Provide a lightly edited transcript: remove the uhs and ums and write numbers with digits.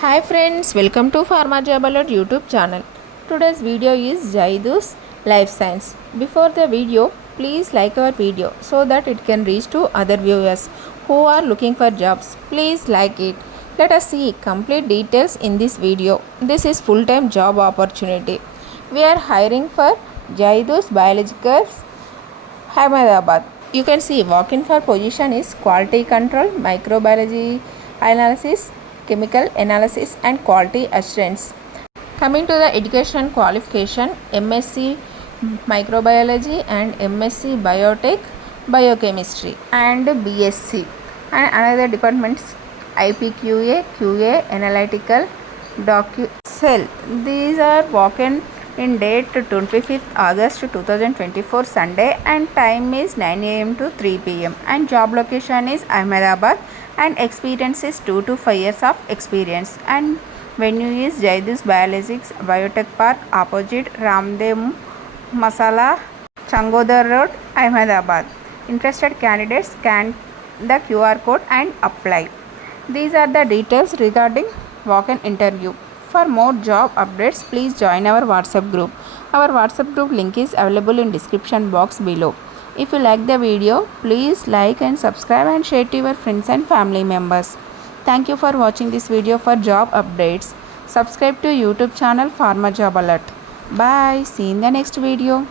Hi friends, welcome to Pharma Job Alert YouTube channel. Today's video is Zydus Lifesciences. Before the video, please like our video so that it can reach to other viewers who are looking for jobs. Please like it. Let us see complete details in this video. This is full-time job opportunity. We are hiring for Zydus Biologicals, Ahmedabad. You can see walk-in for position is quality control, microbiology analysis, chemical analysis and quality assurance. Coming to the education qualification, MSc microbiology and MSc biotech biochemistry and BSc, and another departments IPQA, QA, analytical, cell. These are walk-in in date 25th August 2024 Sunday, and time is 9 a.m. to 3 p.m. and job location is Ahmedabad and experience is 2 to 5 years of experience, and venue is Zydus Biologics Biotech Park opposite Ramdev Masala, Changodar Road, Ahmedabad. Interested candidates scan the QR code and apply. These are the details regarding walk-in interview. For more job updates, please join our WhatsApp group. Our WhatsApp group link is available in description box below. If you like the video, please like and subscribe and share to your friends and family members. Thank you for watching this video. For job updates, subscribe to YouTube channel Pharma Job Alert. Bye. See you in the next video.